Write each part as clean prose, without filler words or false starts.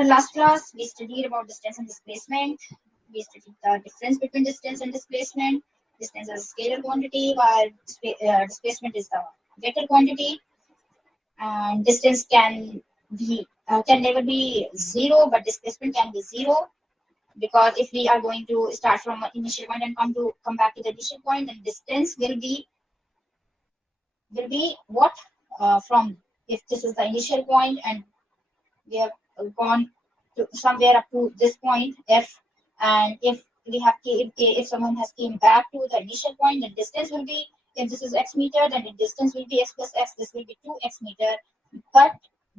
our last class, we studied about distance and displacement. We studied the difference between distance and displacement. Distance is a scalar quantity, while displacement is the vector quantity. And distance can never be zero, but displacement can be zero, because if we are going to start from an initial point and come back to the initial point, then distance will be what from, if this is the initial point and we have gone to somewhere up to this point f, and if someone has came back to the initial point, then distance will be, if this is x meter, then the distance will be x plus x, this will be 2x meter, but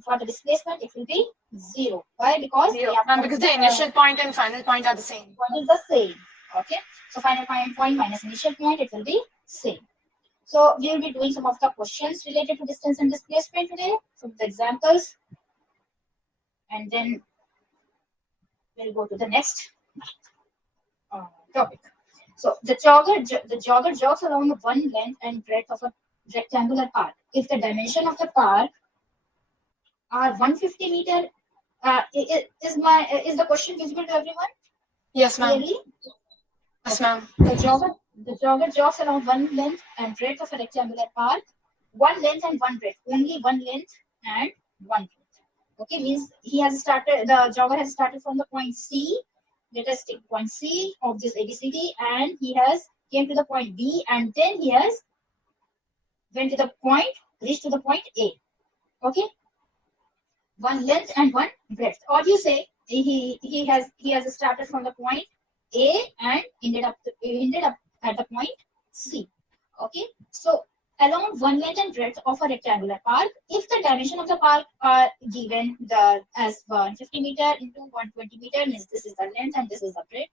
for the displacement it will be 0. Why? Because because the initial point and final point are the same. Point is the same. Okay, so final point minus initial point, it will be same. So we will be doing some of the questions related to distance and displacement today, some of the examples, and then we'll go to the next topic. So the jogger jogs along one length and breadth of a rectangular park. If the dimension of the park are 150 meter, is the question visible to everyone? Yes, ma'am. Clearly? Yes, ma'am. The jogger jogs along one length and breadth of a rectangular park. One length and one breadth. Only one length and one breadth. Okay, means the jogger has started from the point C. Let us take point C of this ABCD, and he has came to the point B, and then he has went to the point, reached to the point A. Okay, one length and one breadth. Or you say he has started from the point A and ended up at the point C. Okay, so along one length and breadth of a rectangular park, if the dimension of the park are given as 150 meter into 120 meter, means this is the length and this is the breadth,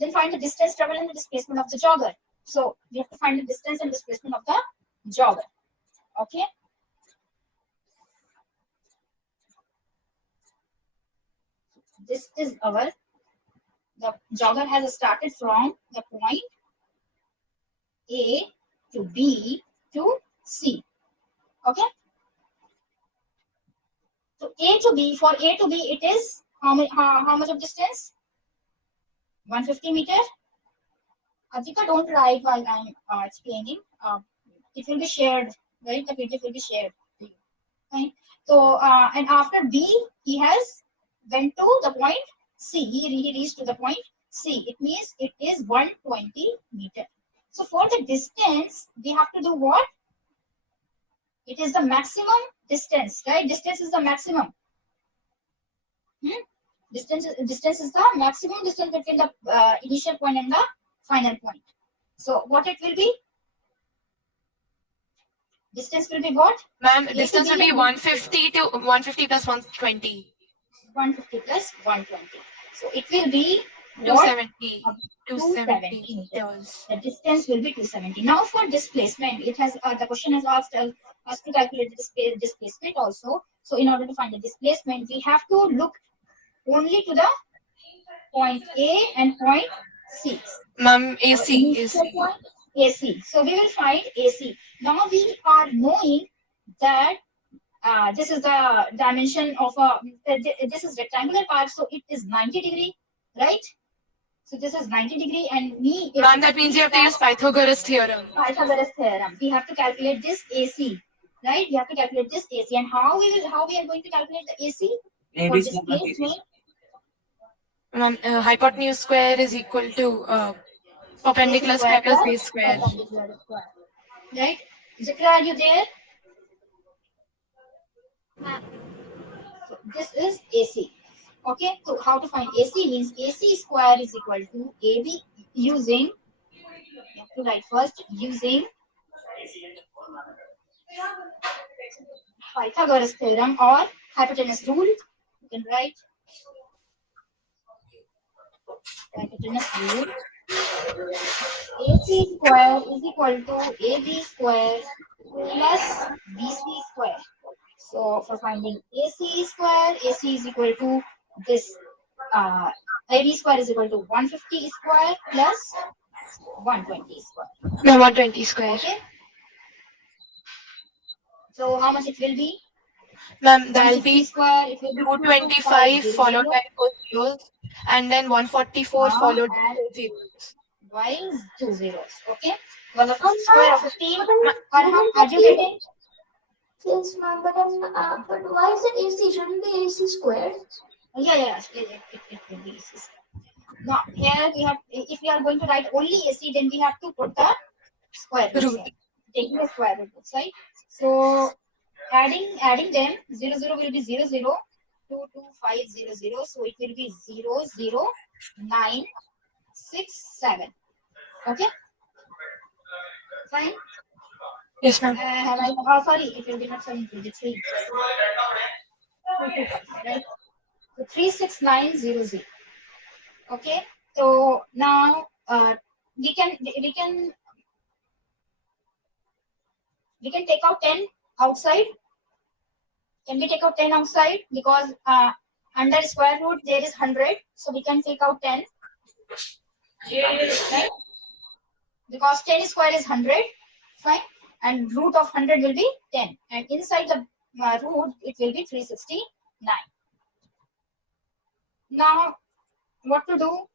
then find the distance traveled and the displacement of the jogger. So we have to find the distance and displacement of the jogger. Okay. This is the jogger has started from the point A to B to C. Okay. So A to B, for A to B, it is how much of distance? 150 meter. Adhika, don't write while I'm explaining. It will be shared, right? The PDF will be shared to you. Right? So and after B, he has went to the point C. He reached to the point C. It means it is 120 meter. So for the distance, we have to do what? It is the maximum distance, right? Distance is the maximum. Distance is the maximum distance between the initial point and the final point. So what it will be? Distance will be what? Ma'am, distance will be 150 to 150 plus 120. 150 plus 120. So it will be 270. 270 meters. The distance will be 270. Now for displacement, it has the question has asked us to calculate the displacement also. So in order to find the displacement, we have to look only to the point A and point C. Ma'am, AC. AC. So we will find AC. Now we are knowing that this is the dimension of this is rectangular part, so it is 90 degree, right? So this is 90 degree, and ma'am, that means you have to use Pythagoras theorem. Pythagoras theorem. We have to calculate this AC, right? We have to calculate this AC, and how we are going to calculate the AC? For displacement. Ma'am, hypotenuse square is equal to perpendicular square plus base square. Right? Zikra, are you there? So this is AC. Okay, so how to find AC means AC square is equal to AB using, you have to write first, using Pythagoras theorem or hypotenuse rule. You can write hypotenuse rule. AC square is equal to AB square plus BC square. So for finding AC square, AC is equal to this AB square is equal to 150 square plus 120 square. No, 120 square. Okay. So how much it will be? Ma'am, that'll 150 be square, it will be 225 followed 2250. by 4 zeros, and then 144 followed by And 4 zeros. while 2 zeros. Okay. 150 square of 15. Ma- Are you getting? Yes, ma'am, but why is it AC? Shouldn't be AC squared? Yeah. It will be AC. Now here we have, if we are going to write only AC, then we have to put the square roots root. here. Taking the square roots, right? So adding them, 0 will be 0 22500. So it will be 00967. Okay, fine. Yes, ma'am. Sorry, it will be not 7, it will be 3. 225, right? So 36900. Okay. So now we can take out 10 outside. Can we take out 10 outside? Because under square root there is 100. So we can take out 10. Right? Because 10 square is 100. Fine. And root of 100 will be 10. And inside the root, it will be 369. Now, what to do?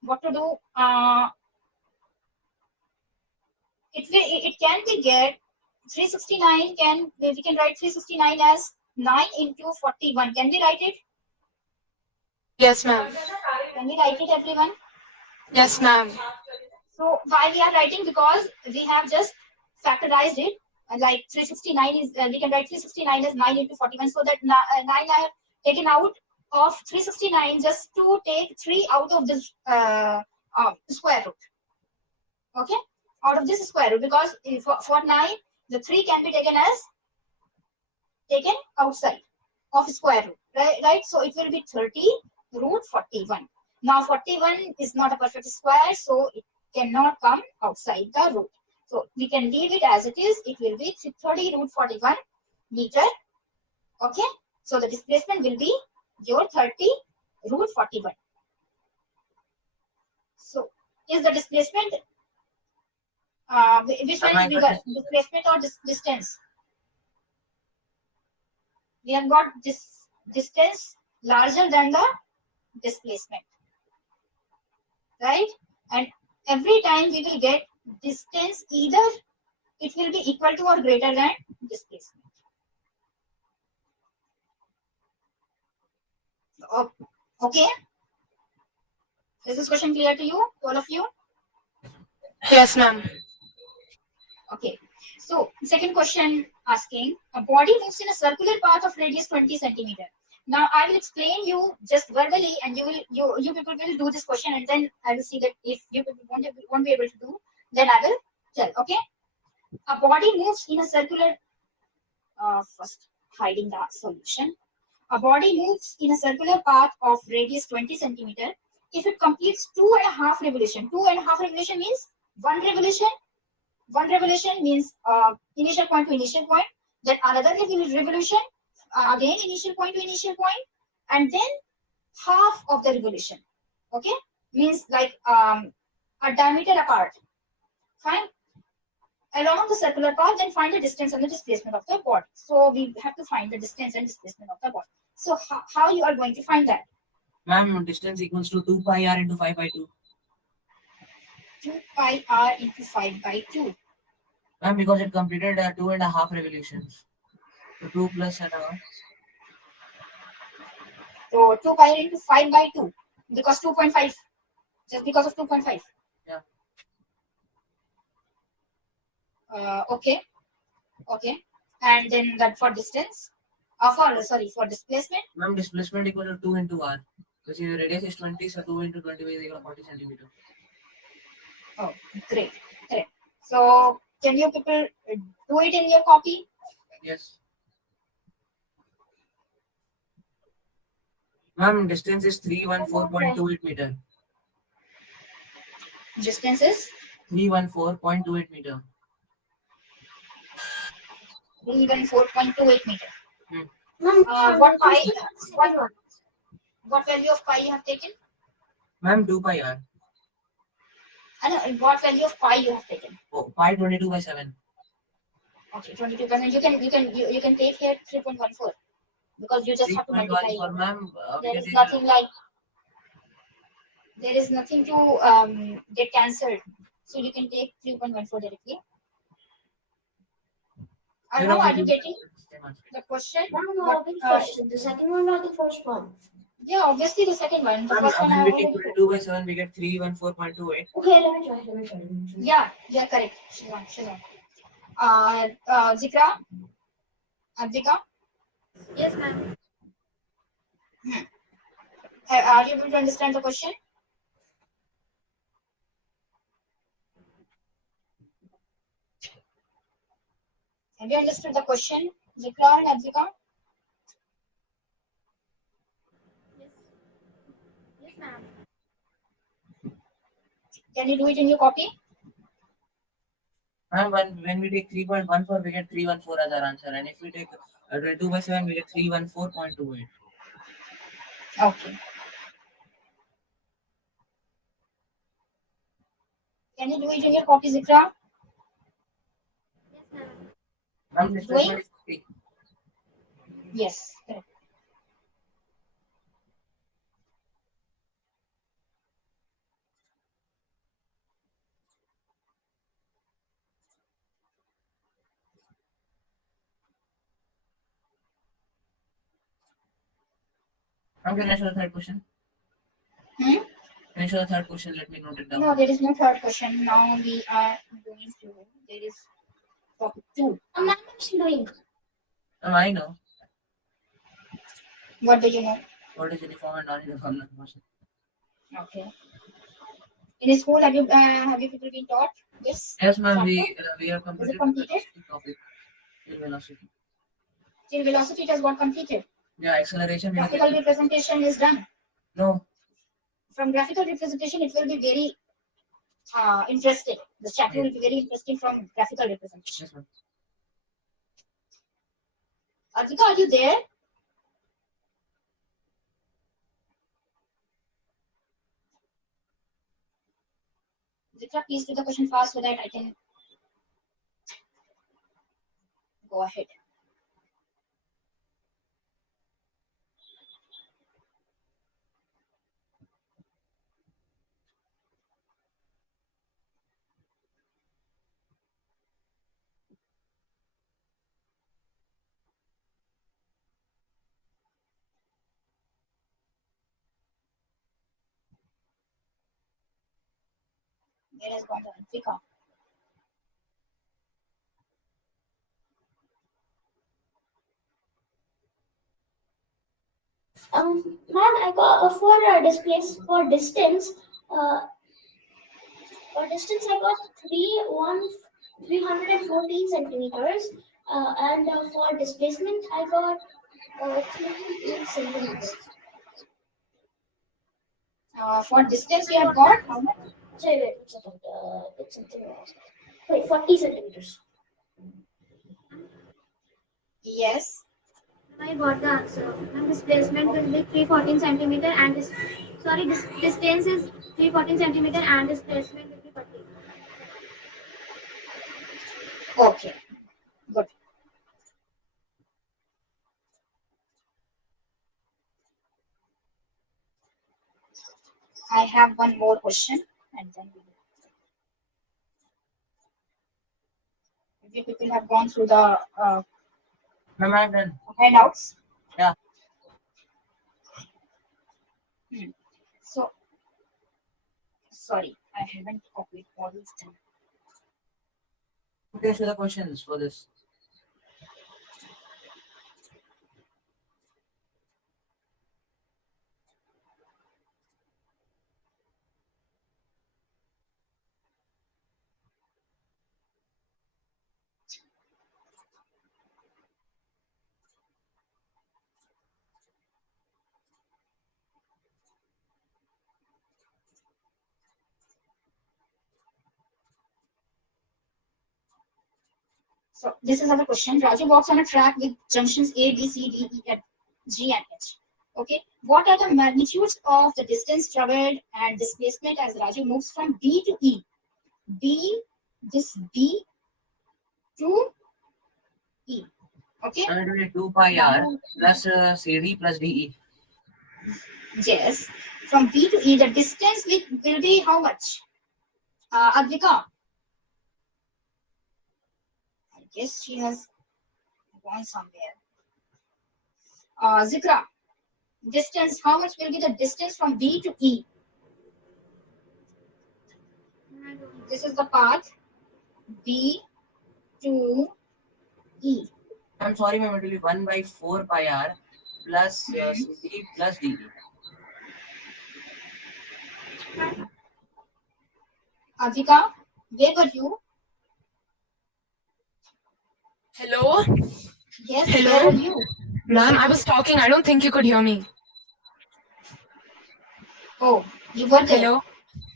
It can be get 369. We can write 369 as 9 into 41. Can we write it? Yes, ma'am. Can we write it, everyone? Yes, ma'am. So why we are writing? Because we have just factorized it. Like 369 is, we can write 369 as 9 into 41. So that 9 I have taken out of 369 just to take 3 out of this square root. Okay, out of this square root, because for 9 the 3 can be taken outside of square root, right? So it will be 30 root 41. Now 41 is not a perfect square, so it cannot come outside the root. So we can leave it as it is. It will be 30 root 41 meter. Okay, so the displacement will be your 30 root 41. So is the displacement which one is bigger, displacement or distance? We have got this distance larger than the displacement, right? And every time we will get distance, either it will be equal to or greater than displacement. Okay, is this question clear to you, all of you? Yes, ma'am. Okay, so second question asking, a body moves in a circular path of radius 20 centimeter. Now I will explain you just verbally, and you people will do this question, and then I will see that if you people won't be able to do, then I will tell. Okay, a body moves in a circular. First, hiding the solution. A body moves in a circular path of radius 20 centimeter. If it completes 2.5 revolution, 2.5 revolution means one revolution. One revolution means initial point to initial point. Then another revolution, again initial point to initial point, and then half of the revolution. Okay, means like a diameter apart. Fine. Along the circular path, then find the distance and the displacement of the body. So we have to find the distance and displacement of the body. So how you are going to find that? Ma'am, distance equals to 2 pi r into 5 by 2. 2 pi r into 5 by 2. Ma'am, because it completed 2.5 revolutions. So 2 plus and So 2 pi r into 5 by 2. Because 2.5. Just because of 2.5. Yeah. Okay. And then that for distance. For displacement. Ma'am, displacement equal to 2 into r. Because the radius is 20, so 2 into 20 is equal to 40 centimeter. Oh, great. So can you people do it in your copy? Yes. Ma'am, distance is 314.28 meter. Distance is 314.28 meter. 314.28 meter. What value of pi you have taken? Ma'am, 2 pi r. And what value of pi you have taken? Oh, pi 22 by 7. Okay, 22%. You can take here 3.14. because you just have to multiply. 3.14, ma'am. There is nothing like, there is nothing to get cancelled. So you can take 3.14 directly. Now are you getting the question? No, the question. The second one or the first one? Yeah, obviously the second one. The first one I When we already take 2 by 7, we get 314.28. Okay, let me try. Yeah, correct. Shazam. Zikra? Abdika? Yes, ma'am. Are you able to understand the question? Have you understood the question, Zikra and Abdika? Yes, ma'am. Can you do it in your copy? And when we take 3.14, we get 314 as our answer. And if we take 2 by 7, we get 314.28. Okay. Can you do it in your copy, Zikra? Yes, ma'am. Ma'am, this Doing? is 3. Yes, correct. Ma'am, can I show the third question? Hmm? Can I show the third question? Let me note it down. No, there is no third question. Now we are going to, there is topic 2. I'm not doing. Oh, I know. What do you know? What is uniform and non-uniform motion? Okay. In school, have you people been taught this? Yes, ma'am. chapter? We are Is completed it completed? the topic. In velocity. Till velocity it has got completed. Yeah, acceleration. Graphical representation is done. No. From graphical representation, it will be very interesting. The chapter will be very interesting from graphical representation. Yes, ma'am. Adhika, are you there? Zikra, please do the question fast so that I can go ahead. Where has gone the Adhika? Man, I got for displays for distance. For distance, I got 314 centimeters. And for displacement, I got 3.8 centimeters. For distance, you have got how much? Wait, it's something wrong. Wait, 40 centimeters. Yes. I got the answer. And displacement will be 314 centimeter and distance is 314 centimeter and displacement will be 40. Okay. Good. I have one more question and then we will. If you people have gone through the Ma'am, I'm done. handouts. Yeah. So, sorry, I haven't copied all these things. Okay, show the questions for this. So this is another question. Raju walks on a track with junctions A, B, C, D, E, F, G, and H. Okay. What are the magnitudes of the distance traveled and displacement as Raju moves from B to E? B to E. Okay. And it will be 2 pi r plus CD plus DE. Yes. From B to E, the distance will be how much? Advika. I guess she has gone somewhere. Zikra. Distance. How much will be the distance from B to E? This is the path B to E. I'm sorry, ma'am. It will be 1 by 4 pi r plus CD plus DE. Advika, where were you? Hello? Yes, Hello? where were you? Ma'am, I was talking. I don't think you could hear me. Oh, you were there. Hello?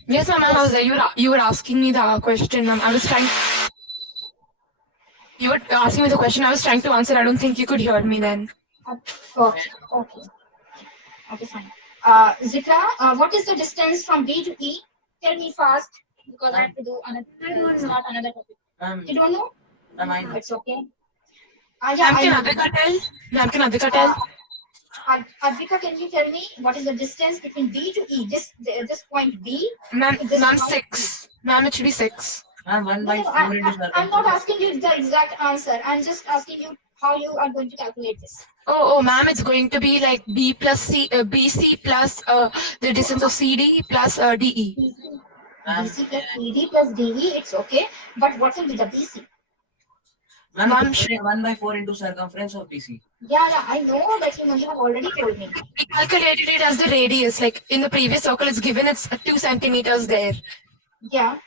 Yes, ma'am, I was there. You were asking me the question, ma'am. I was trying. You were asking me the question. I was trying to answer. I don't think you could hear me then. Okay, okay. Okay, fine. Zikra, what is the distance from B to E? Tell me fast, because I have to do another, start another topic. You don't know? I know. It's okay. Ma'am, I can know. Advika tell? Ma'am, can Advika tell? Advika, can you tell me what is the distance between B to E? This point B. Ma'am, to this ma'am, point 6. Ma'am, it should be 6. Ma'am, 1 No, by no, 4 into I'm not circumference. asking you the exact answer. I'm just asking you how you are going to calculate this. Oh, ma'am, it's going to be like B plus C, BC plus the distance of CD plus DE. BC plus CD plus DE, it's okay. But what will be the BC? Ma'am, Ma'am, it will be 1 by 4 into circumference of BC. Yeah, I know that you have already told me. we calculated it as the radius. Like in the previous circle, it's given it's 2 centimeters there. Yeah.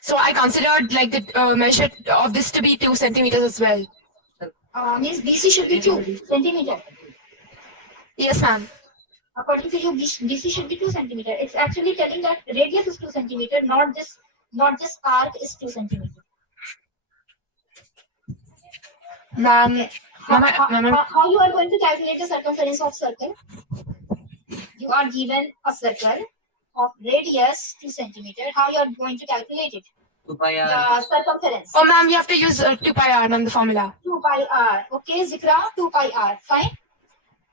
So I considered like the measure of this to be 2 centimeters as well. Means BC should be 2 centimeter. Yes, ma'am. According to you, BC should be 2 centimeter. It's actually telling that radius is 2 centimeter, not this arc is 2 centimeter. Ma'am, Okay. ma'am, How you are going to calculate the circumference of circle? You are given a circle of radius 2 centimeter. How you are going to calculate it? 2 pi r. The circumference. oh, ma'am, you have to use 2 pi r, ma'am, the formula. 2 pi r. Okay, Zikra, 2 pi r. Fine.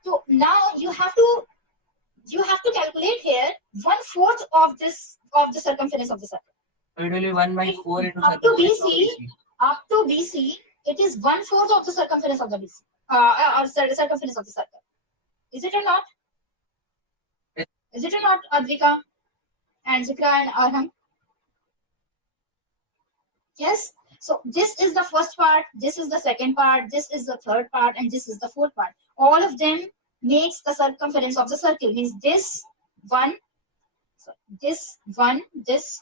So now you have to calculate here 1/4 of the circumference of the circle. It will be 1 by 4 into Up to circumference of BC, BC. up to BC, it is 1/4 of the circumference of the BC. Circumference of the circle. Is it or not? Yes. Is it or not, Advika and Zikra and Arham? Yes. So this is the first part, this is the second part, this is the third part, and this is the fourth part. All of them makes the circumference of the circle. Means this one, this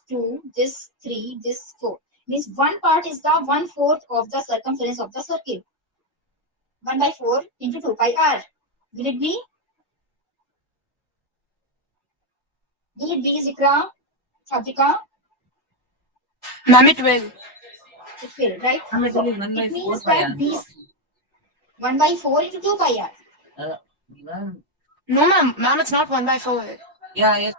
2, this 3, this 4. Means one part is the 1/4 of the circumference of the circle. 1 by 4 into 2 pi r. Will it be? Will it be, Zikra? Advika? Ma'am, it will. It will, right? Ma'am, it will be 1 by It 4 means pi that r. these 1 by 4 into 2 pi r. Ma'am. No, ma'am, it's not 1 by 4. Yeah, yes.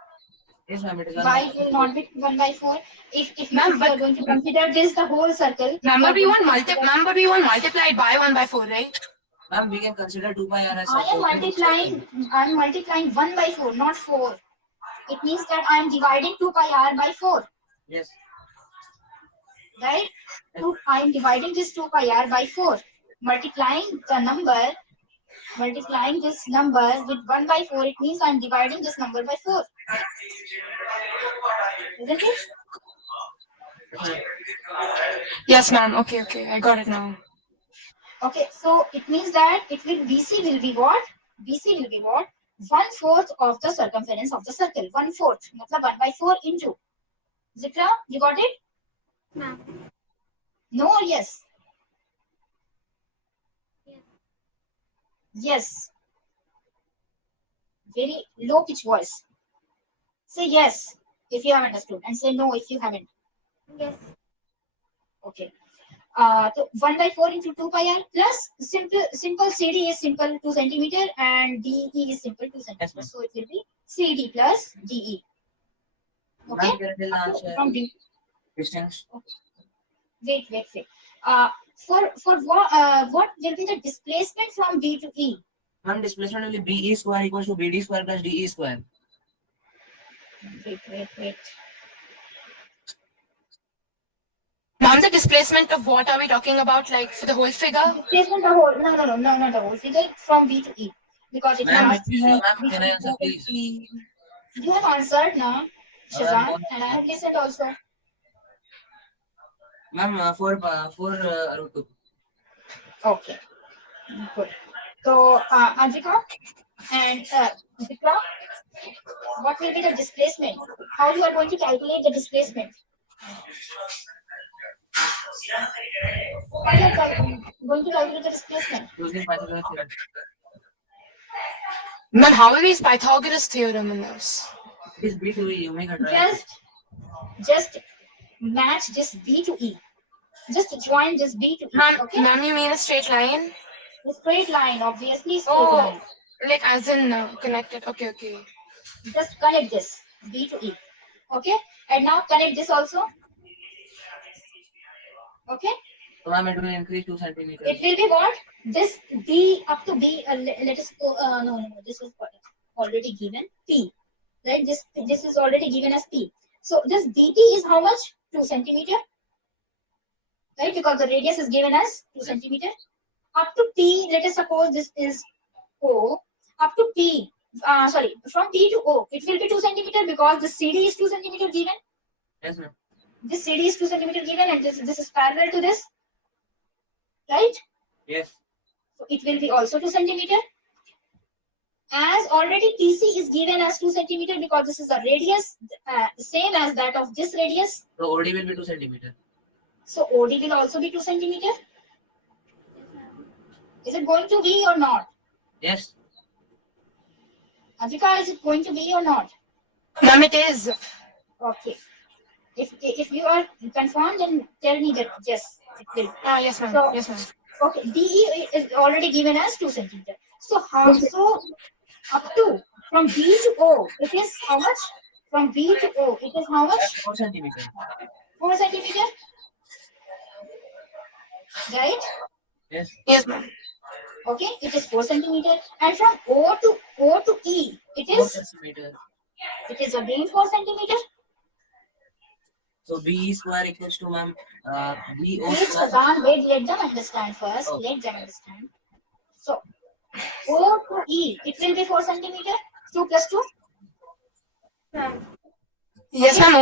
Yes, ma'am, it is 1 Why by it will not be 1 by 4? If you Ma'am, are going to consider this the whole circle. Ma'am, but we want multiply it by 1 by 4, right? Ma'am, we can consider 2 pi r as I am multiplying 1 by 4, not 4. It means that I am dividing 2 pi r by 4. Yes. Right? I am dividing this 2 pi r by 4. Multiplying this number with 1 by 4, it means I am dividing this number by 4. Isn't it? Yes, ma'am. Okay. I got it now. Okay, so it means that BC will be what? BC will be what? 1/4 of the circumference of the circle. 1/4. Matlab 1 by 4 into. Zikra, you got it? Ma'am. No or yes? Yes. Yes. Very low pitch voice. Say yes if you have understood and say no if you haven't. Yes. Okay. So 1 by 4 into 2 pi r plus simple CD is simple 2 centimeter and DE is simple 2 centimeter. Yes, so it will be CD plus DE. Okay. Ma'am, can I tell the answer? From D. Distance. Wait. For what will be the displacement from B to E? Ma'am, displacement will be BE square equals to BD square plus DE square. Wait. Ma'am, the displacement of what are we talking about? Like for the whole figure? Displacement the whole no, not the whole figure from B to E, because it Ma'am, has. ma'am, can I answer please? You have answered now, Shazan, no. and I have listened also. Ma'am, for root 2. Okay, good. So, Anjika and Vikram, what will be the displacement? How you are going to calculate the displacement? How you are going to calculate the displacement? Using Pythagoras theorem. Ma'am, how will we use Pythagoras theorem in this? It is B to E. You make a triangle. Just match this B to E. Just join this B to E. Okay. Ma'am, you mean a straight line? A straight line, obviously straight line. Like as in connected. Okay. Just connect this B to E. Okay. And now connect this also. Okay. So ma'am, it will increase 2 centimeters. It will be what? This B up to B. Let us go. No. This is already given P. Right. This is already given as P. So this DT is how much? 2 centimeter. Right, because the radius is given as 2 centimeter. Up to P, let us suppose this is O. Up to P, from P to O, it will be 2 centimeter because the CD is 2 centimeter given. Yes, ma'am. This CD is 2 centimeter given, and this is parallel to this, right? Yes. So it will be also 2 centimeter. As already PC is given as 2 centimeter because this is a radius, same as that of this radius. So OD will be 2 centimeter. So OD will also be 2 centimeter. Is it going to be or not? Yes. Adhika, is it going to be or not? Ma'am, it is. Okay. If you are confirmed, then tell me that yes, it will. Yes, ma'am. So, Yes, ma'am. okay, DE is already given as 2 centimeter. So up to from B to O, it is how much? From B to O, it is how much? 4 centimeter. 4 centimeter. Right? Yes. Yes, ma'am. Okay, it is 4 centimeter. And from O to E, it 4 is centimeter. it is again 4 centimeter. So BE square equals to ma'am BO Wait, square. Shazan, let them understand first. Oh. Let them understand. So O to E, it will be 4 centimeter. 2 plus 2. Yes, ma'am.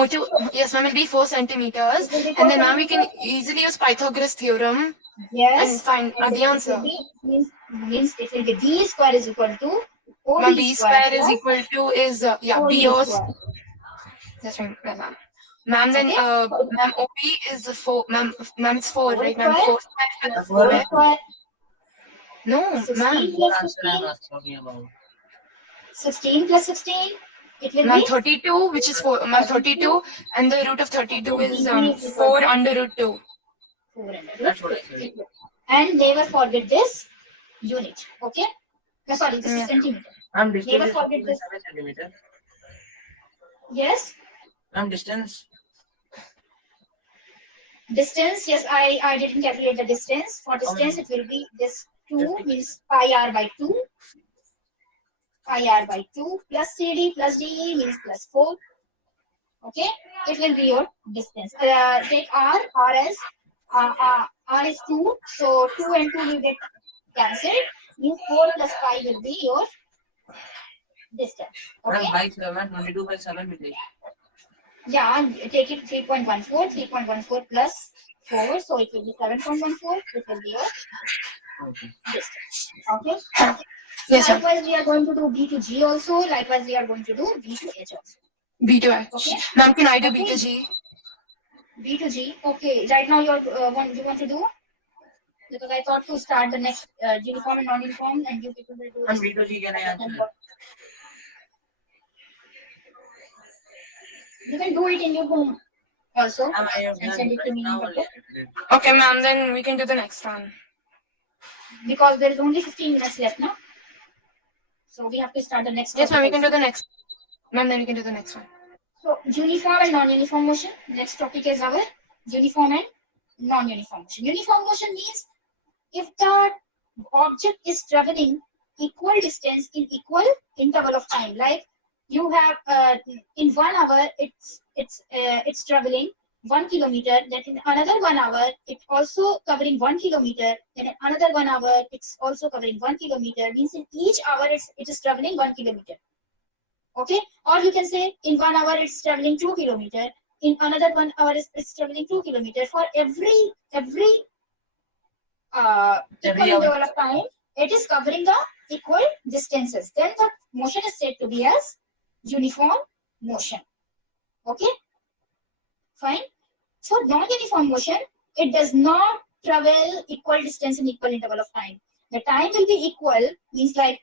Yes, ma'am. It will be 4 centimeters, It will be 4 and then now we can centimeter. easily use Pythagoras theorem Yes. and find the it answer. will be, means it will be B square is equal to OB Ma'am, B square is plus equal to is OE BO. square. That's right, ma'am. Ma'am, then Okay. ma'am, OP is the 4. Ma'am, it's 4, right? Ma'am, Square 4 square. plus 4 4 square. No, 16 ma'am. plus Answer I'm 15. talking about. 16 plus 16. It will Ma'am, be 32, which is 4. Ma'am, 32, and the root of 32 is DE is equal 4 to under root 2. 4 under root That's what I 2. said. And never forget this unit. Okay. No, sorry, this is Yeah. centimeter. Ma'am, distance Never is forget this. 7 centimeter. Yes. Ma'am, distance. Distance, yes, I didn't calculate the distance. For distance, it will be this 2 means pi r by 2. Pi r by 2 plus CD plus DE means plus 4. Okay, it will be your distance. Take R as R is 2, so 2 and 2 will get cancelled. Means 4 plus pi will be your distance. Okay. Ma'am, by 7, 22 by 7 will take. Yeah, take it 3.14 plus 4, so it will be 7.14. It will be your Okay. distance. Okay. Yes, sir. Likewise, we are going to do B to G also. Likewise, we are going to do B to H also. B to H. Okay. Ma'am, can I do Okay. B to G? B to G. Okay. Right now, you want to do? Because I thought to start the next uniform and non-uniform, and you people will do. Ma'am, B to G can I answer? You can do it in your home also. Ma'am, I have And done send it to right me. now. Okay, ma'am, then we can do the next one. Because there is only 15 minutes left now. So we have to start the next. Yes, ma'am, we can do also. the next. Ma'am, then we can do the next one. So uniform and non-uniform motion. Next topic is our uniform and non-uniform motion. Uniform motion means if the object is traveling equal distance in equal interval of time. Like you have in 1 hour it's traveling 1 kilometer. Then in another 1 hour it's also covering 1 kilometer. Then in another 1 hour it's also covering 1 kilometer. Means in each hour it is traveling 1 kilometer. Okay, or you can say in 1 hour it's traveling 2 kilometer. In another 1 hour it's traveling 2 kilometer. For every equal interval of time, it is covering the equal distances. Then the motion is said to be as uniform motion. Okay, fine. For non-uniform motion, it does not travel equal distance in equal interval of time. The time will be equal, means like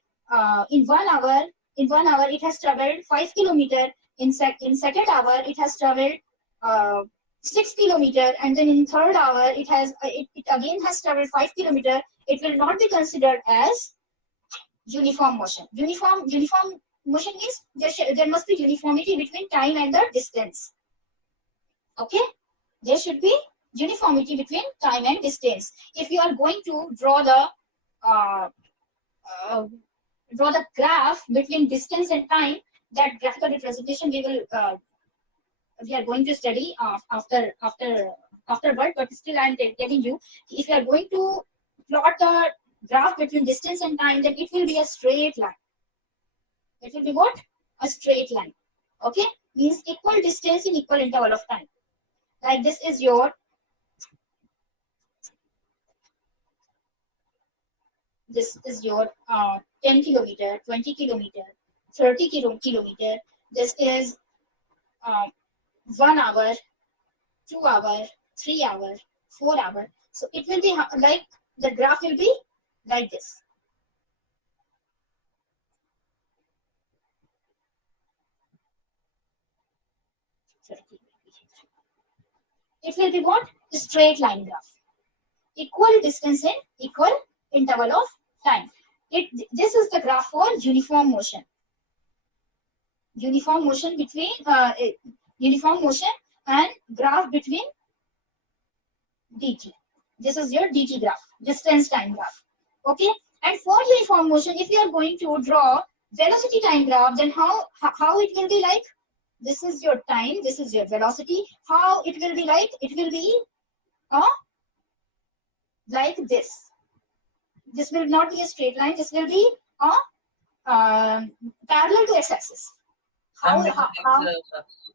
in 1 hour, it has traveled 5 kilometer. In second hour, it has traveled 6 kilometer, and then in third hour, it again has traveled 5 kilometer. It will not be considered as uniform motion. Uniform motion means there must be uniformity between time and the distance. Okay, there should be uniformity between time and distance. If you are going to draw the graph between distance and time, that graphical representation we are going to study afterward. But still, I am telling you, if you are going to plot the graph between distance and time, then it will be a straight line. It will be what? A straight line. Okay, means equal distance in equal interval of time. Like this is your 10 kilometer, 20 kilometer, 30 kilometer. This is 1 hour, 2 hour, 3 hour, 4 hour. So it will be like the graph will be like this. It will be what? A straight line graph. Equal distance in equal interval of time. This is the graph for uniform motion. Uniform motion between uniform motion and graph between dt. This is your dt graph, distance time graph. Okay, and for uniform motion, if you are going to draw velocity time graph, then how it will be like? This is your time, this is your velocity. How it will be like? It will be like this. This will not be a straight line. This will be parallel to x-axis. How?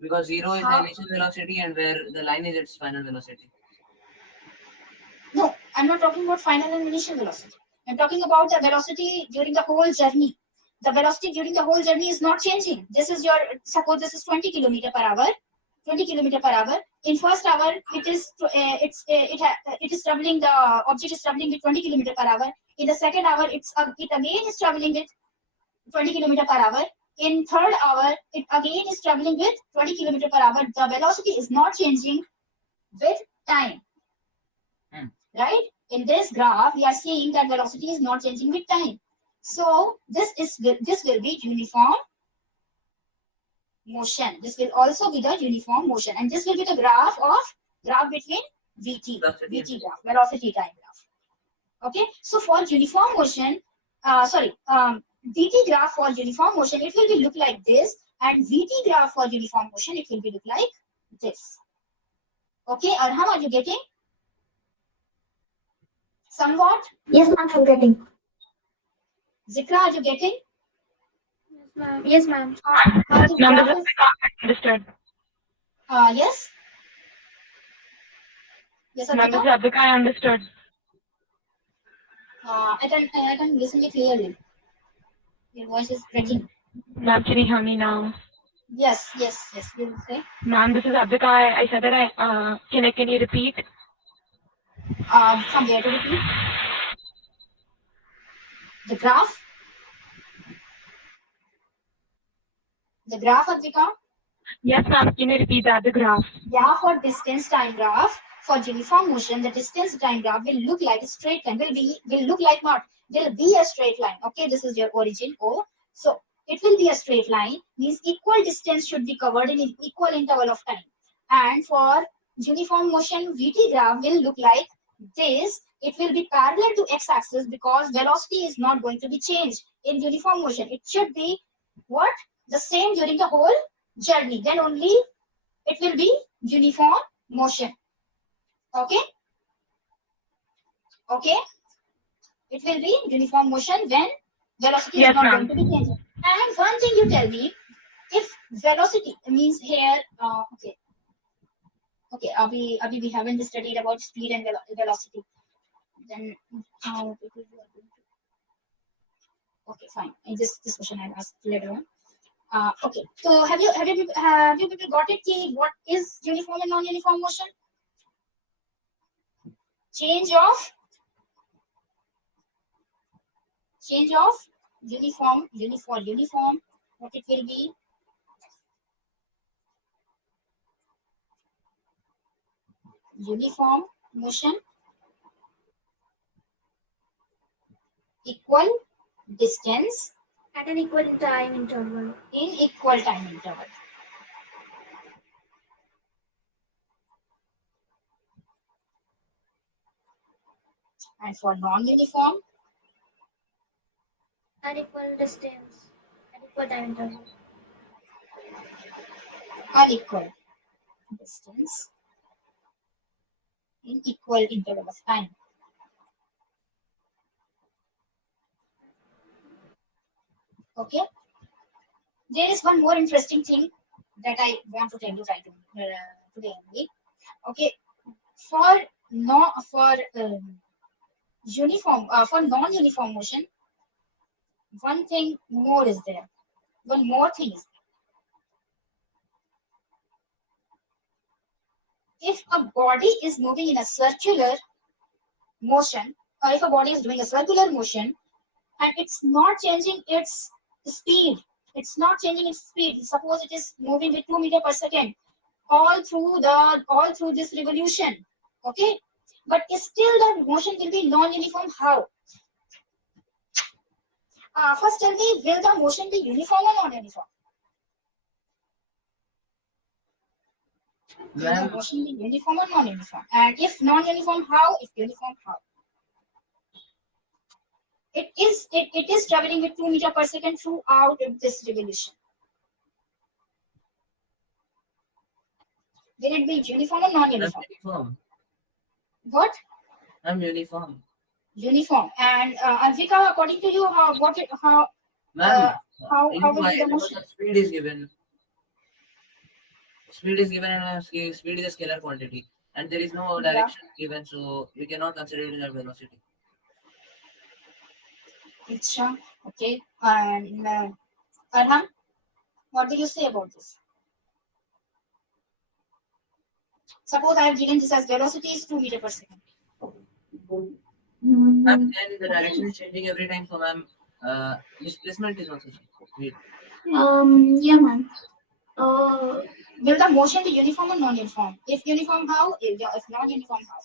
Because 0 is the initial velocity and where the line is its final velocity. No, I'm not talking about final and initial velocity. I'm talking about the velocity during the whole journey. The velocity during the whole journey is not changing. This is your, suppose this is 20 kilometer per hour. 20 kilometer per hour. In first hour, it is traveling. The object is traveling with 20 kilometer per hour. In the second hour, it again is traveling with 20 kilometer per hour. In third hour, it again is traveling with 20 kilometer per hour. The velocity is not changing with time. Right? In this graph, we are seeing that velocity is not changing with time. So this will be uniform motion. This will also be the uniform motion, and this will be the graph between VT graph, velocity time graph. Okay, so for uniform motion, DT graph for uniform motion, it will be look like this, and VT graph for uniform motion, it will be look like this. Okay, Arham, are you getting? Somewhat? Yes, ma'am, I'm getting. Zikra, are you getting? Yes, ma'am. Understood. Yes? Yes, Ma'am, this is Advika? Abdika, I understood. I can listen you clearly. Your voice is breaking. Ma'am, can you hear me now? Yes, you will say. Ma'am, this is Abdika. I said that can you repeat? From where to repeat? The graph? The graph, Advika? Yes, ma'am. Can you repeat that, the graph? Yeah, for distance time graph, for uniform motion, the distance time graph will look like a straight line. Will look like what? Will be a straight line. Okay, this is your origin O. So it will be a straight line. Means equal distance should be covered in equal interval of time. And for uniform motion VT graph will look like this. It will be parallel to x-axis because velocity is not going to be changed in uniform motion. It should be what? The same during the whole journey. Then only it will be uniform motion. Okay? Okay? It will be uniform motion when velocity Yes, is not ma'am. going to be changed. And one thing you tell me, if velocity means here, okay, Abhi, we haven't studied about speed and velocity. Then how people are going to. Okay, fine. In this question I'll ask later on. Okay. So have you people got it? Ki what is uniform and non-uniform motion? Change of uniform. What it will be? Uniform motion, equal distance At an equal time interval. in equal time interval. And for non-uniform, Unequal distance. At equal time interval. unequal distance in equal interval of time. Okay. There is one more interesting thing that I want to tell you today only. Okay. For non-uniform motion, one thing more is there. One more thing is there. If a body is moving in a circular motion, or if a body is doing a circular motion, and it's not changing its speed, suppose it is moving with 2 meters per second all through this revolution, okay, but still the motion will be non-uniform. How? First tell me, will the motion be uniform or non-uniform? Will the motion be uniform or non-uniform? And if non-uniform, how? If uniform, how? It is traveling with 2 meters per second throughout this revolution. Will it be uniform or non-uniform? Uniform. What? Uniform. Uniform. And Anvika, according to you, how will be the motion? Speed is given. Speed is given and speed is a scalar quantity. And there is no direction given, so we cannot consider it as velocity. Icha. Okay. And Arham, what do you say about this? Suppose I have given this as velocity is 2 meters per second. And then the direction is changing every time, so ma'am, displacement is also changing. Yeah, ma'am. Will the motion be uniform or non-uniform? If uniform, how? If non-uniform, how?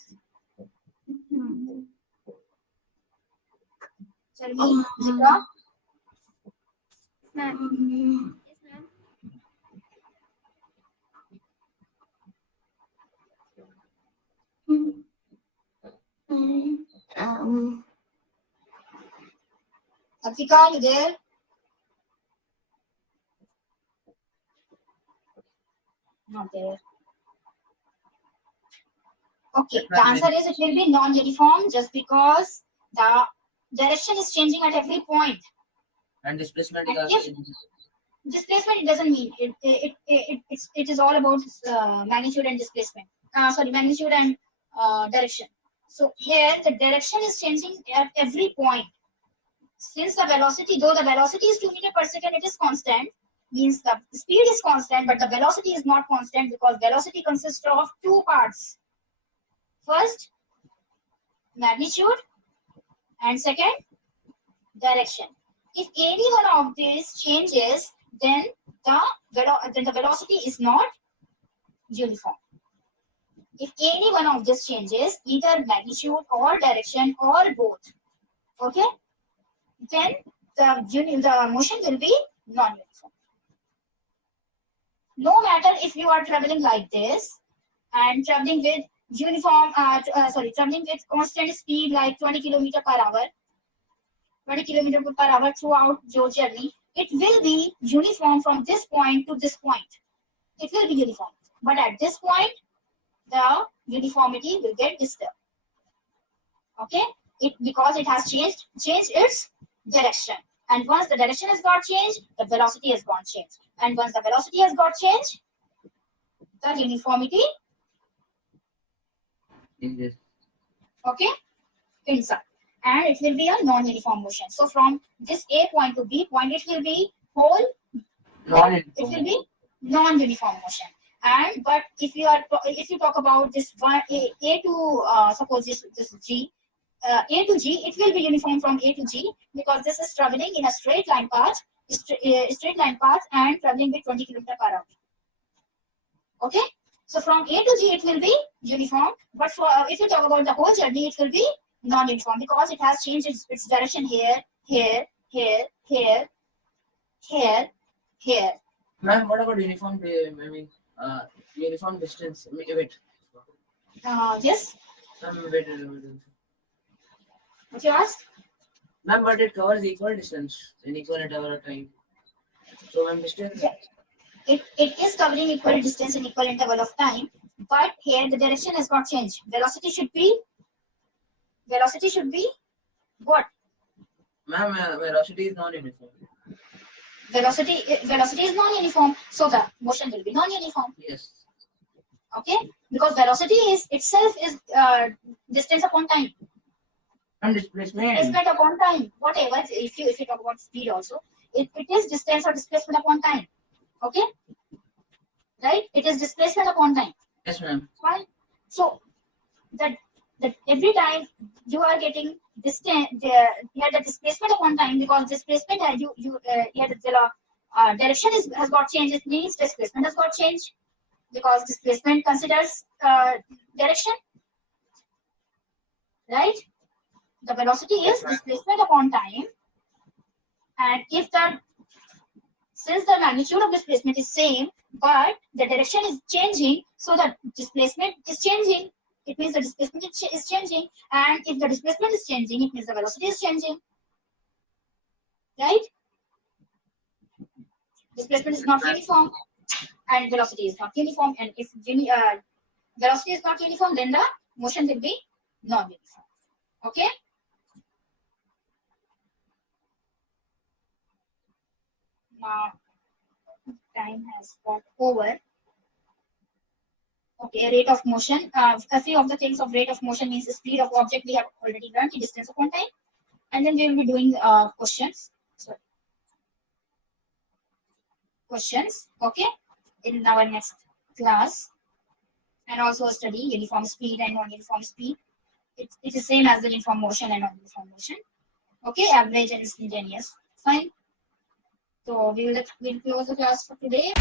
Tell me, Zika. Ma'am. Yes, ma'am. Anvika, you there? Not there. Okay, the answer is it will be non-uniform just because the direction is changing at every point. And displacement is And also if changing. displacement, it doesn't mean it is all about magnitude and displacement. Magnitude and direction. So here the direction is changing at every point. Since the velocity, though the velocity is 2 meters per second, it is constant. Means the speed is constant, but the velocity is not constant because velocity consists of two parts. First, magnitude, and second, direction. If any one of these changes, then the velocity is not uniform. If any one of these changes, either magnitude or direction or both, okay, then the motion will be non-uniform. No matter if you are traveling like this and traveling with traveling with constant speed like 20 kilometer per hour, 20 kilometer per hour throughout your journey, it will be uniform from this point to this point. It will be uniform. But at this point, the uniformity will get disturbed. Okay? Because it has changed its direction. And once the direction has got changed, the velocity has got changed. And once the velocity has got changed, the uniformity, okay, inside. And it will be a non-uniform motion. So from this A point to B point, it will be whole, it will be non-uniform motion. And but if you talk about this one A to suppose this is G, A to G, it will be uniform from A to G because this is traveling in a straight line path, and traveling with 20 km per hour. Okay, so from A to G it will be uniform, but for if you talk about the whole journey, it will be non-uniform because it has changed its direction here, here, here, here, here, here. Ma'am, what about uniform? Uniform distance. Wait. Yes. Ma'am, wait. What you asked? Ma'am, but it covers equal distance in equal interval of time. So, ma'am, distance. Yeah. It is covering equal distance in equal interval of time, but here the direction has got changed. Velocity should be what? Ma'am, velocity is not uniform. Velocity is non-uniform, so the motion will be non-uniform. Yes. Okay, because velocity is itself is distance upon time. And displacement. Displacement upon time, whatever. If you talk about speed also, it is distance or displacement upon time. Okay, right? It is displacement upon time. Yes, ma'am. Fine. So that every time you are getting distance, here the displacement upon time, because displacement here the direction has got changed. It means displacement has got changed because displacement considers direction, right? The velocity is displacement upon time, and since the magnitude of displacement is same, but the direction is changing, so the displacement is changing. It means the displacement is changing, and if the displacement is changing, it means the velocity is changing, right? Displacement is not uniform, and velocity is not uniform. And if velocity is not uniform, then the motion will be non-uniform. Okay. Now, time has got over. Okay, rate of motion. A few of the things of rate of motion means the speed of object we have already learned, distance upon time, and then we will be doing questions. Sorry. Questions. Okay, in our next class, and also study uniform speed and non-uniform speed. It is same as the uniform motion and non-uniform motion. Okay, average and instantaneous. Fine. So we'll close the class for today.